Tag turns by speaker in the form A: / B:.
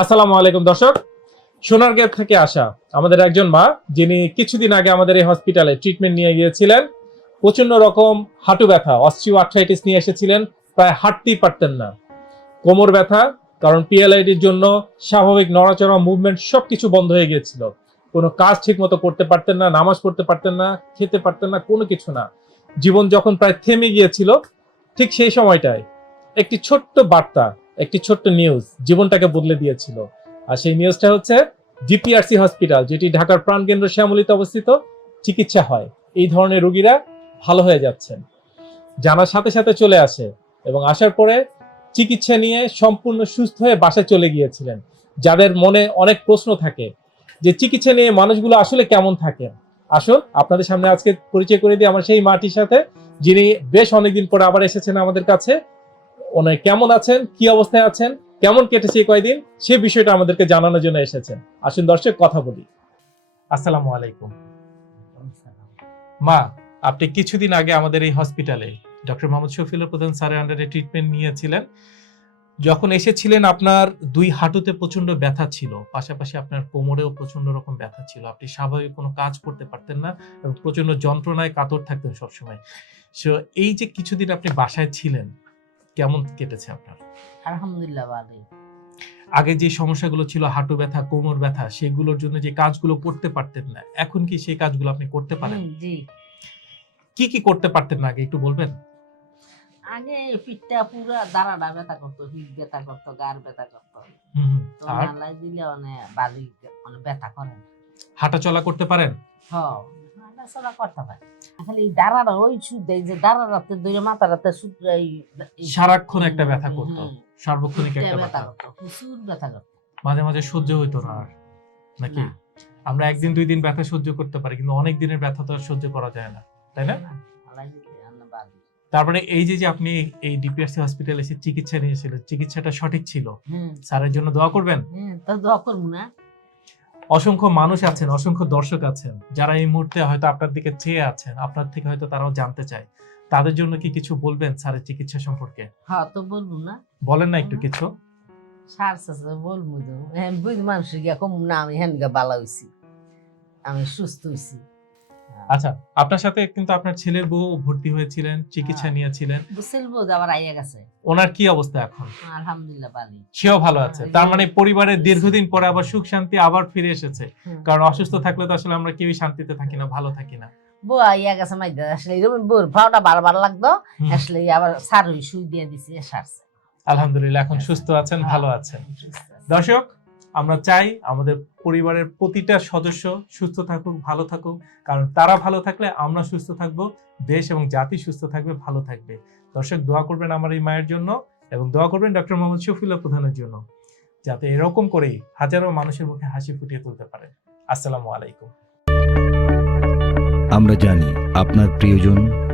A: আসসালামু আলাইকুম, দর্শক। সোনারগাঁ থেকে আসা আমাদের একজন মা, যিনি কিছুদিন আগে আমাদের এই হসপিটালে ট্রিটমেন্ট নিয়ে গিয়েছিলেন। প্রচণ্ড রকম হাঁটু ব্যথা অস্ট্রিও আর্থ্রাইটিস নিয়ে এসেছিলেন, প্রায় হাঁটতেই পারতেন না। কোমর ব্যথা, কারণ পিএলআইডির জন্য স্বাভাবিক নড়াচড়া মুভমেন্ট সব কিছু বন্ধ হয়ে গিয়েছিল। কোনো কাজ ঠিক মতো করতে পারতেন না, নামাজ পড়তে পারতেন না, খেতে পারতেন না, কোনো কিছু না। জীবন যখন প্রায় থেমে গিয়েছিল, ঠিক সেই সময়টায় একটি ছোট্ট বার্তা একটি ছোট্ট নিউজ জীবনটাকে বদলে দিয়েছিল। আর সেই নিউজটা হচ্ছে জিপিআরসি হসপিটাল যেটি ঢাকার প্রাণকেন্দ্র শ্যামলিতে অবস্থিত, চিকিৎসা হয়। এই ধরনের রোগীরা ভালো হয়ে যাচ্ছেন। জানার সাথে সাথে চলে আসে এবং আসার পরে চিকিৎসা নিয়ে সম্পূর্ণ সুস্থ হয়ে বাসায় চলে গিয়েছিলেন। যাদের মনে অনেক প্রশ্ন থাকে যে চিকিৎসা নিয়ে মানুষগুলো আসলে কেমন থাকে আসুন, আপনাদের সামনে আজকে পরিচয় করে দিই আমার সেই মাটির সাথে, যিনি বেশ অনেকদিন পরে আবার এসেছেন আমাদের কাছে। ওনার কেমন আছেন, কি অবস্থায় আছেন, কেমন কেটেছে কয়দিন, সে বিষয়টা আমাদেরকে জানানোর জন্য এসেছেন আসুন দর্শক, কথা বলি। আসসালামু আলাইকুম। মা, আপনি কিছুদিন আগে আমাদের এই হসপিটালে ডক্টর মোহাম্মদ শফিউল্লাহ প্রধান স্যারের আন্ডারে ট্রিটমেন্ট নিয়েছিলেন। যখন এসেছিলেন, আপনার দুই হাঁটুতে প্রচণ্ড ব্যথা ছিল, পাশাপাশি আপনার কোমরেও প্রচণ্ড রকম ব্যথা ছিল। আপনি স্বাভাবিক কোনো কাজ করতে পারতেন না এবং প্রচণ্ড যন্ত্রণায় কাতর থাকতেন সবসময়। সো এই যে কিছুদিন আপনি বাসায় ছিলেন কেমন কেটেছে আপনার?
B: আলহামদুলিল্লাহ ভালোই।
A: আগে যে সমস্যাগুলো ছিল হাঁটু ব্যথা কোমর ব্যথা সেগুলোর জন্য যে কাজগুলো করতে পারতেন না এখন কি সেই কাজগুলো আপনি করতে পারেন? জি। কি কি করতে পারতেন না আগে একটু বলবেন?
B: আগে পিঠটা পুরা দাঁড়াটা ব্যথা করতো পিঠ ব্যথা করতো গার ব্যথা করতো। তো নালাই দিলে অনেক বালি মানে ব্যথা করে।
A: হাঁটা চলা করতে পারেন?
B: হ চলা করতে পারে। খালি এই দাঁড়াটা ওই সুদ এই যে দাঁড়াতে ধরে মাথা রাতে সুদ এই
A: এই- সারাক্ষণ একটা ব্যথা করতো। সার্বক্ষণিক একটা ব্যথা করতো
B: প্রচুর ব্যথা করতো।
A: মাঝে মাঝে সহ্য হইতো না আর নাকি? আমরা একদিন দুই দিন ব্যথা সহ্য করতে পারি কিন্তু অনেক দিনের ব্যথা তো আর সহ্য করা যায় না তাই না। তারপরে এই যে যে আপনি এই ডিপিআরসি হসপিটালে এসে চিকিৎসা নিয়েছিলেন চিকিৎসাটা সঠিক ছিল? স্যারের জন্য দোয়া করবেন?
B: তো দোয়া করব না।
A: অসংখ্য মানুষ আছেন অসংখ্য দর্শক আছেন যারা এই মুহূর্তে হয়তো আপনার দিকে চেয়ে আছেন আপনার থেকে হয়তো তারাও জানতে চায়। তাদের জন্য কি কিছু বলবেন স্যারের চিকিৎসা সম্পর্কে?
B: হ্যাঁ তো বলব না।
A: বলেন না একটু কিছু।
B: সার সাথে বলব তো। হ্যাঁ বুঝ মানুষের গিয়া কম না আমি হ্যান গা বালা হইছি। আমি সুস্থ হইছি।
A: আচ্ছা আপনার সাথে কিন্তু আপনার ছেলের বউ ভর্তি হয়েছিলেন চিকিৎসা হ্যাঁ। নিয়েছিলেন।
B: বুঝছিল বোধ আবার আইয়া গেছে।
A: ওনার কি অবস্থা এখন?
B: আলহামদুলিল্লাহ বালি
A: সেও ভালো আছে। হ্যাঁ, তার মানে পরিবারের দীর্ঘদিন পরে আবার সুখ শান্তি আবার ফিরে এসেছে। কারণ অসুস্থ থাকলে তো আসলে আমরা কেউই শান্তিতে থাকি না ভালো থাকি না।
B: বউ আইয়া গেছে মাই আসলে বউর ভাওটা বারবার লাগতো আসলে আবার সার সুই দিয়ে দিছি সারছে।
A: আলহামদুলিল্লাহ এখন সুস্থ আছেন ভালো আছেন। দর্শক আমরা চাই আমাদের পরিবারের প্রতিটা সদস্য সুস্থ থাকুক, ভালো থাকুক। কারণ তারা ভালো থাকলে আমরা সুস্থ থাকব, দেশ এবং জাতি সুস্থ থাকবে, ভালো থাকবে। দর্শক, দোয়া করবেন আমার এই মায়ের জন্য এবং দোয়া করবেন ডক্টর মোহাম্মদ শফিউল্লাহ প্রধানের জন্য, যাতে এরকম করেই হাজারো মানুষের মুখে হাসি ফুটিয়ে তুলতে পারে। আসসালামু আলাইকুম। আমরা জানি আপনার প্রিয়জন